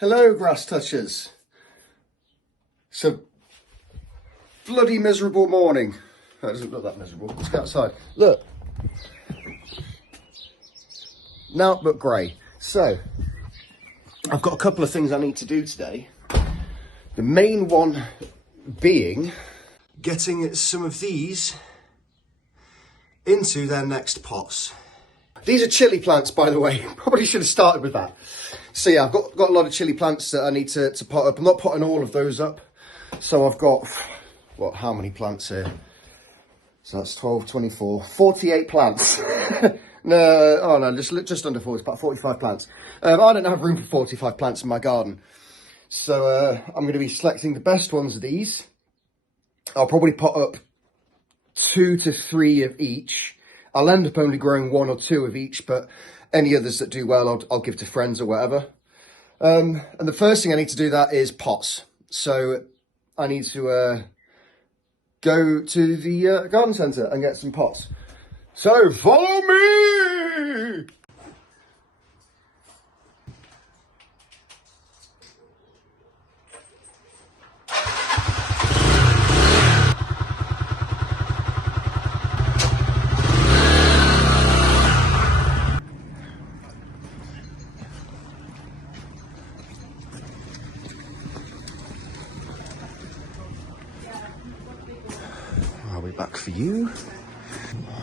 Hello, grass touchers. It's a bloody miserable morning. Oh, it doesn't look that miserable. Let's go outside. Look. Now but grey. So, I've got a couple of things I need to do today. The main one being getting some of these into their next pots. These are chilli plants, by the way. Probably should have started with that. So yeah, I've got a lot of chilli plants that I need to pot up. I'm not potting all of those up. So I've got, what, how many plants here? So that's 12, 24, 48 plants. No, just under 40, about 45 plants. I don't have room for 45 plants in my garden. So I'm going to be selecting the best ones of these. I'll probably pot up 2 to 3 of each. I'll end up only growing 1 or 2 of each, but any others that do well, I'll give to friends or whatever. And the first thing I need to do that is pots. So I need to go to the garden centre and get some pots. So follow me! I'll be back for you.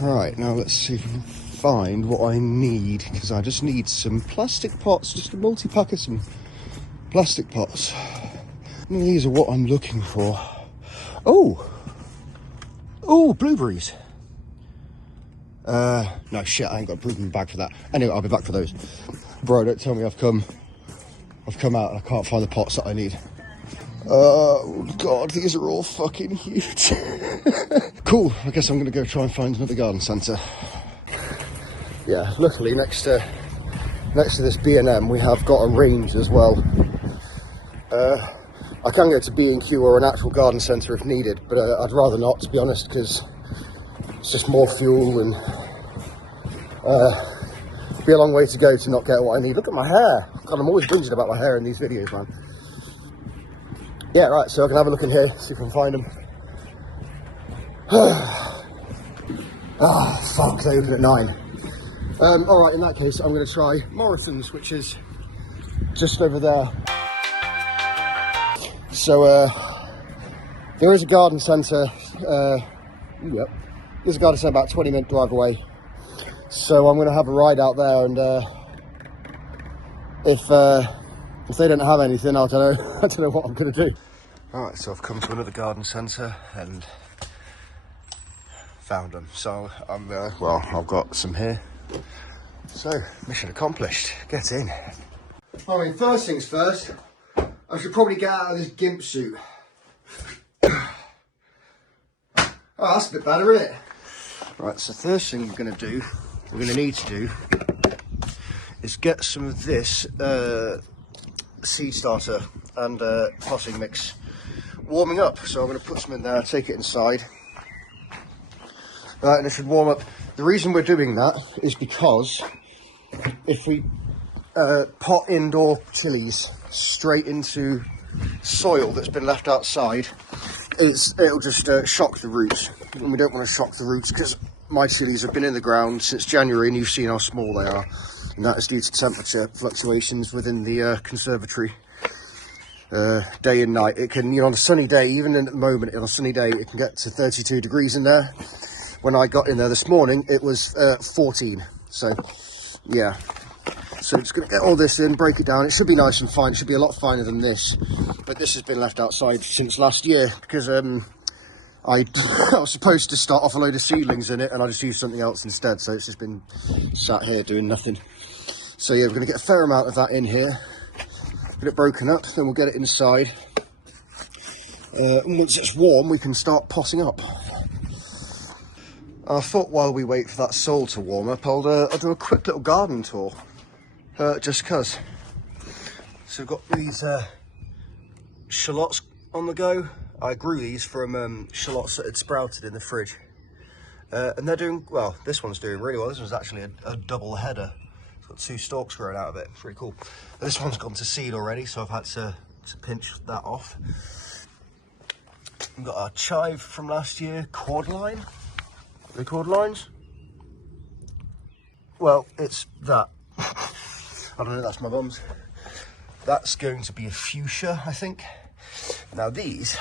Right, now let's see if we can find what I need, because I just need some plastic pots, just a multi-pack of some plastic pots. And these are what I'm looking for. Oh, blueberries. No shit, I ain't got a blueberry bag for that. Anyway, I'll be back for those. Bro, don't tell me I've come out and I can't find the pots that I need. Oh god, these are all fucking huge. Cool, I guess I'm gonna go try and find another garden centre. Yeah, luckily next to this B&M we have got a range as well. I can go to B&Q or an actual garden centre if needed, but I'd rather not, to be honest, because it's just more fuel and it'd be a long way to go to not get what I need. Look at my hair. God, I'm always whinging about my hair in these videos, man. Yeah, right, so I can have a look in here, see if I can find them. Fuck, they open at 9. Alright, in that case, I'm going to try Morrison's, which is just over there. So, there is a garden centre, there's a garden centre about a 20-minute drive away. So I'm going to have a ride out there, and if they don't have anything, I don't know what I'm going to do. Alright, so I've come to another garden centre and found them. So I've got some here. So, mission accomplished. Get in. I mean, first things first, I should probably get out of this gimp suit. Oh, that's a bit better, isn't it? Right, so first thing we're going to need to do, is get some of this seed starter and potting mix warming up. So I'm going to put some in there, take it inside. Right, and it should warm up. The reason we're doing that is because if we pot indoor chilies straight into soil that's been left outside, it'll just shock the roots. And we don't want to shock the roots, because my chilies have been in the ground since January and you've seen how small they are. And that is due to temperature fluctuations within the conservatory. Day and night, it can, on a sunny day, even at the moment on a sunny day, it can get to 32 degrees in there. When I got in there this morning, it was 14. So yeah, so it's going to get all this in, break it down. It should be nice and fine. It should be a lot finer than this, but this has been left outside since last year because I was supposed to start off a load of seedlings in it, and I just used something else instead. So it's just been sat here doing nothing. So yeah, we're going to get a fair amount of that in here. Get it broken up, then we'll get it inside. And once it's warm, we can start potting up. I thought while we wait for that soil to warm up, I'll do a quick little garden tour, just cause. So we've got these shallots on the go. I grew these from shallots that had sprouted in the fridge, and they're doing well. This one's doing really well. This one's actually a double header. It's got 2 stalks growing out of it. Pretty cool. This one's gone to seed already, so I've had to pinch that off. We've got our chive from last year, cordline. Are they cordlines? Well, it's that. I don't know, that's my mum's. That's going to be a fuchsia, I think. Now these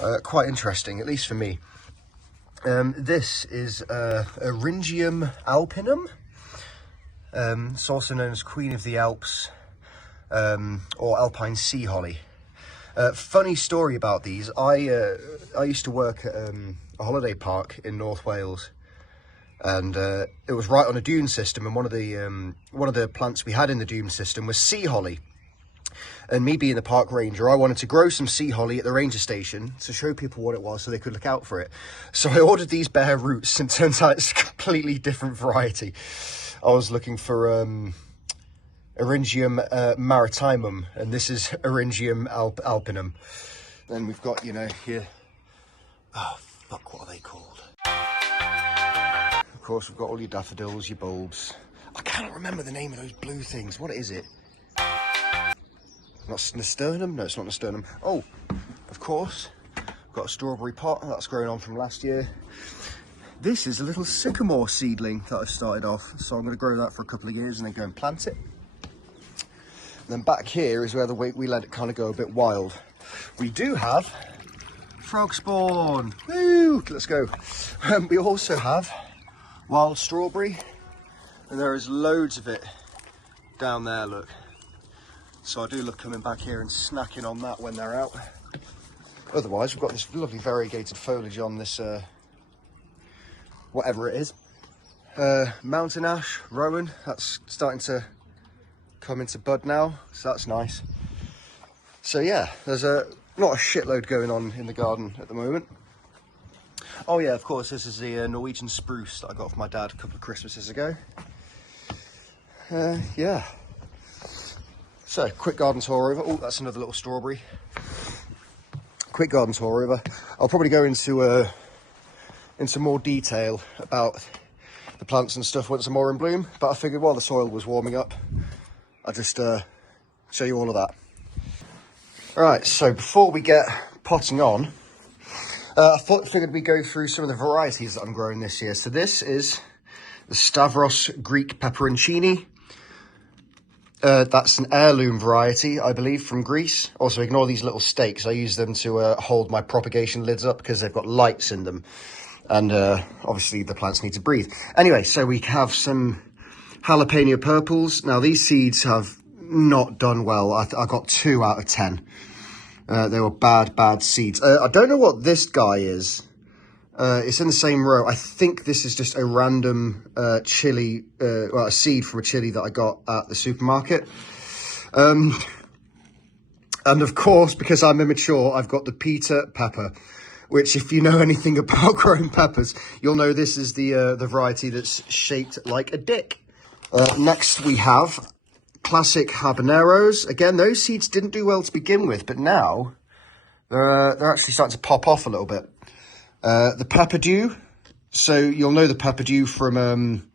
are quite interesting, at least for me. This is Eryngium alpinum. It's also known as Queen of the Alps, or Alpine Sea Holly. Funny story about these. I used to work at a holiday park in North Wales, and it was right on a dune system. And one of the plants we had in the dune system was sea holly. And me being the park ranger, I wanted to grow some sea holly at the ranger station to show people what it was so they could look out for it. So I ordered these bare roots, and it turns out it's a completely different variety. I was looking for Eryngium maritimum, and this is Eryngium alpinum. Then we've got, you know, here, oh fuck, what are they called? Of course, we've got all your daffodils, your bulbs. I cannot remember the name of those blue things. What is it? Not nasturtium? No, it's not nasturtium. Oh, of course, I've got a strawberry pot that's grown on from last year. This is a little sycamore seedling that I've started off, so I'm going to grow that for a couple of years and then go and plant it. And then back here is where we let it kind of go a bit wild. We do have frog spawn. Woo! Let's go. We also have wild strawberry, and there is loads of it down there, look. So I do love coming back here and snacking on that when they're out. Otherwise, we've got this lovely variegated foliage on this, whatever it is. Mountain ash, rowan, that's starting to come into bud now, so that's nice. So yeah, there's not a shitload going on in the garden at the moment. Oh yeah, of course, this is the Norwegian spruce that I got for my dad a couple of Christmases ago. Yeah. So, quick garden tour over. Oh, that's another little strawberry. Quick garden tour over. I'll probably go into more detail about the plants and stuff once they're more in bloom, but I figured while the soil was warming up, I'll just show you all of that. Right, so before we get potting on, I figured we'd go through some of the varieties that I'm growing this year. So this is the Stavros Greek Pepperoncini. That's an heirloom variety, I believe, from Greece. Also, ignore these little stakes. I use them to hold my propagation lids up because they've got lights in them. And obviously the plants need to breathe. Anyway, so we have some jalapeno purples. Now, these seeds have not done well. I got 2 out of 10. They were bad seeds. I don't know what this guy is. It's in the same row. I think this is just a random chili, well, a seed from a chili that I got at the supermarket. And of course, because I'm immature, I've got the Peter pepper, which, if you know anything about growing peppers, you'll know this is the variety that's shaped like a dick. Next, we have classic habaneros. Again, those seeds didn't do well to begin with, but now they're actually starting to pop off a little bit. The pepperdew, so you'll know the pepperdew from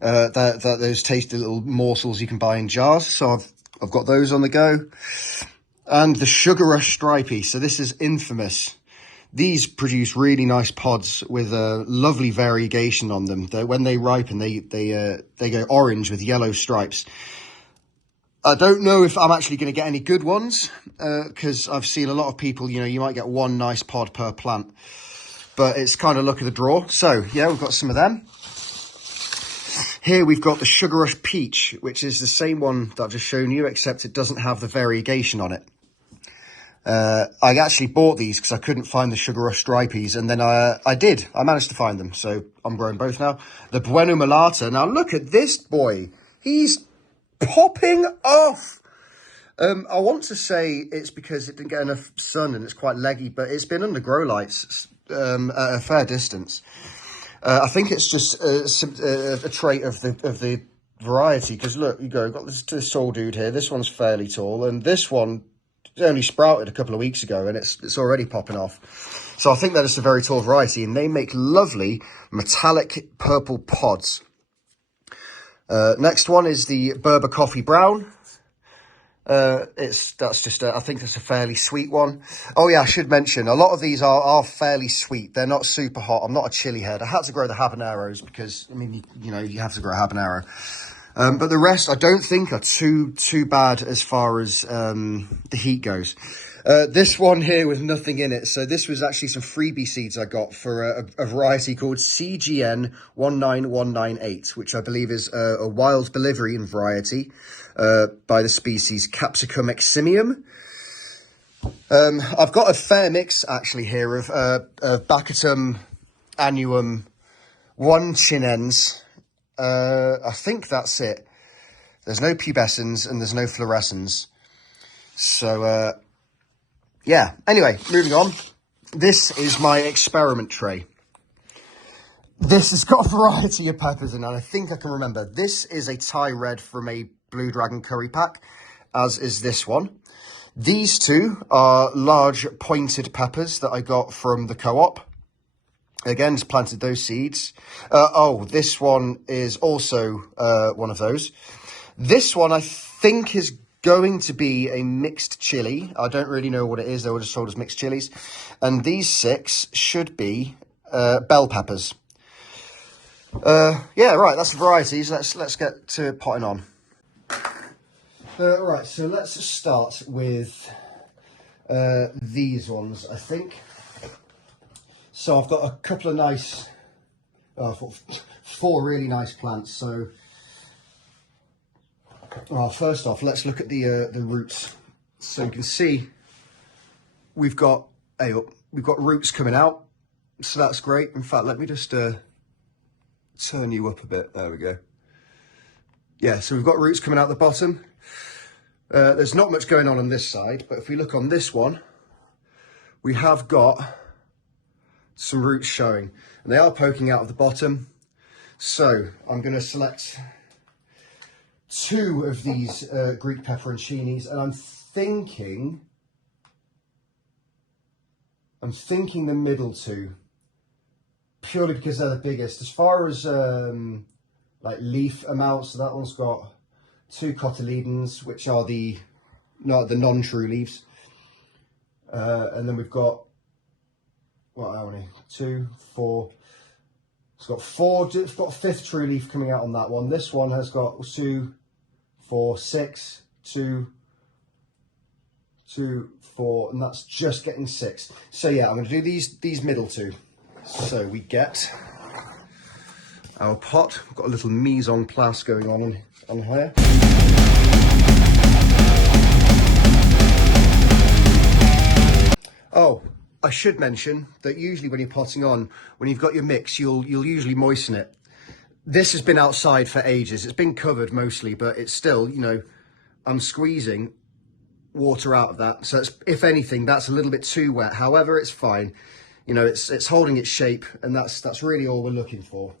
those tasty little morsels you can buy in jars. So I've got those on the go. And the sugar rush stripey, so this is infamous. These produce really nice pods with a lovely variegation on them. When they ripen, they go orange with yellow stripes. I don't know if I'm actually going to get any good ones, because I've seen a lot of people, you know, you might get 1 nice pod per plant, but it's kind of luck of the draw. So yeah, we've got some of them. Here we've got the Sugar Rush Peach, which is the same one that I've just shown you, except it doesn't have the variegation on it. I actually bought these because I couldn't find the Sugar Rush Stripies, and then I did. I managed to find them, so I'm growing both now. The Bueno Malata. Now look at this boy. He's popping off. I want to say it's because it didn't get enough sun and it's quite leggy, but it's been under grow lights at a fair distance. I think it's just a trait of the variety, because look, got this tall dude here. This one's fairly tall, and this one only sprouted a couple of weeks ago, and it's already popping off. So I think that it's a very tall variety, and they make lovely metallic purple pods. Next one is the Berber Coffee Brown. That's just I think that's a fairly sweet one. Oh yeah, I should mention a lot of these are fairly sweet. They're not super hot. I'm not a chili head. I had to grow the habaneros because I mean you have to grow a habanero. But the rest I don't think are too bad as far as the heat goes. This one here with nothing in it. So this was actually some freebie seeds I got for a variety called CGN 19198, which I believe is a wild Bolivian variety by the species Capsicum eximium. I've got a fair mix actually here of Baccatum annuum 1 chinense. I think that's it. There's no pubescens and there's no fluorescens. So, yeah. Anyway, moving on. This is my experiment tray. This has got a variety of peppers in it, and I think I can remember. This is a Thai red from a Blue Dragon curry pack, as is this one. These two are large pointed peppers that I got from the co-op. Again, just planted those seeds. Oh, this one is also one of those. This one I think is going to be a mixed chili. I don't really know what it is. They were just sold as mixed chilies. And these 6 should be bell peppers. Yeah, right, that's the varieties. Let's get to potting on. Right, so let's start with these ones, I think. So I've got a couple of nice, 4 really nice plants. So, first off, let's look at the roots. So you can see we've got roots coming out. So that's great. In fact, let me just turn you up a bit. There we go. Yeah, so we've got roots coming out the bottom. There's not much going on this side, but if we look on this one, we have got some roots showing, and they are poking out of the bottom. So I'm going to select 2 of these Greek pepperoncinis, and I'm thinking the middle 2, purely because they're the biggest. As far as like leaf amounts, so that one's got 2 cotyledons, which are the non-true leaves, and then we've got, what, how many? 2, 4. It's got 4. It's got a 5th true leaf coming out on that one. This one has got 2, 4, 6, 2, 2, 4, and that's just getting 6. So yeah, I'm going to do these middle 2. So we get our pot. We've got a little mise en place going on here. Oh, I should mention that usually when you're potting on, when you've got your mix, you'll usually moisten it. This has been outside for ages. It's been covered mostly, but it's still, I'm squeezing water out of that. So if anything, that's a little bit too wet. However, it's fine. It's holding its shape, and that's really all we're looking for.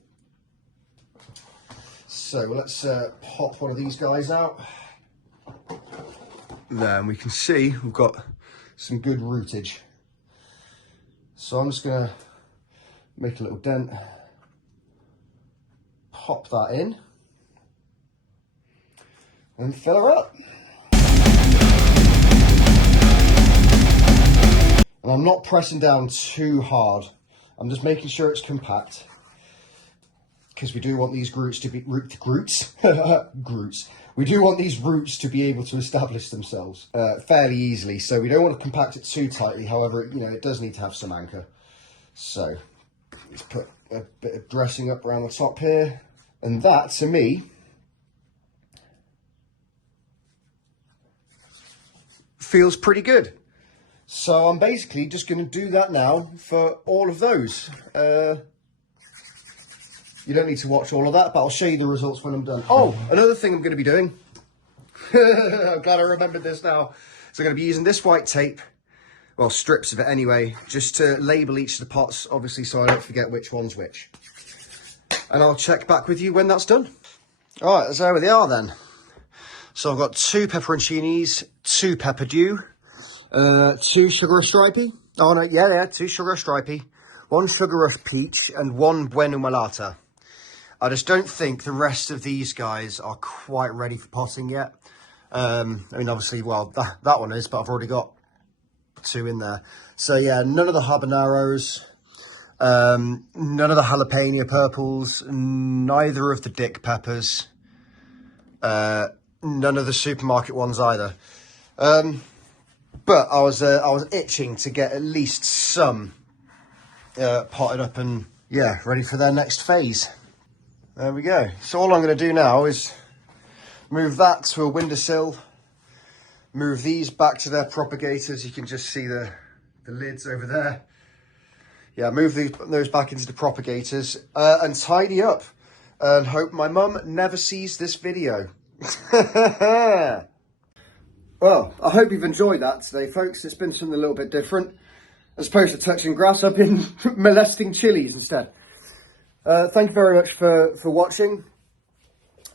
So let's pop one of these guys out. There, and we can see we've got some good rootage. So I'm just going to make a little dent, pop that in, and fill her up. And I'm not pressing down too hard. I'm just making sure it's compact, because we do want these roots to be roots. We do want these roots to be able to establish themselves fairly easily. So we don't want to compact it too tightly. However, it does need to have some anchor. So let's put a bit of dressing up around the top here, and that to me feels pretty good. So I'm basically just going to do that now for all of those. You don't need to watch all of that, but I'll show you the results when I'm done. Oh, another thing I'm going to be doing. I'm glad I remembered this now. So I'm going to be using this white tape, well, strips of it anyway, just to label each of the pots, obviously, so I don't forget which one's which. And I'll check back with you when that's done. All right, so there they are then. So I've got 2 pepperoncinis, 2 pepper dew, 2 sugar stripey. Oh no, yeah, 2 sugar stripey, 1 sugar rush peach, and 1 bueno malata. I just don't think the rest of these guys are quite ready for potting yet. I mean, obviously, well, that one is, but I've already got 2 in there. So yeah, none of the habaneros, none of the jalapeno purples, neither of the dick peppers, none of the supermarket ones either. But I was itching to get at least some potted up and yeah, ready for their next phase. There we go. So all I'm going to do now is move that to a windowsill, move these back to their propagators. You can just see the lids over there. Yeah, move those back into the propagators and tidy up and hope my mum never sees this video. Well, I hope you've enjoyed that today, folks. It's been something a little bit different, as opposed to touching grass. I've been molesting chilies instead. Thank you very much for watching,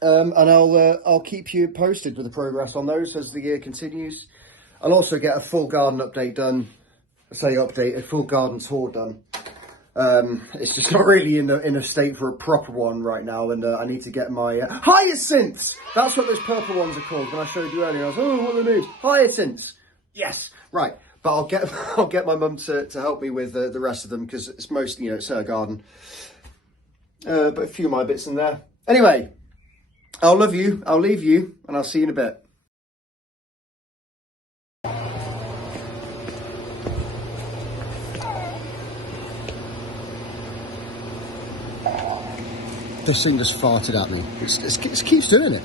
and I'll keep you posted with the progress on those as the year continues. I'll also get a full garden update done. I say update, a full garden tour done. It's just not really in a state for a proper one right now, and I need to get my hyacinths. That's what those purple ones are called. When I showed you earlier, I was oh, what are they named? Hyacinths. Yes, right. But I'll get my mum to help me with the rest of them, because it's mostly, it's her garden. But a few of my bits in there. Anyway, I'll leave you, and I'll see you in a bit. This thing just farted at me. It keeps doing it.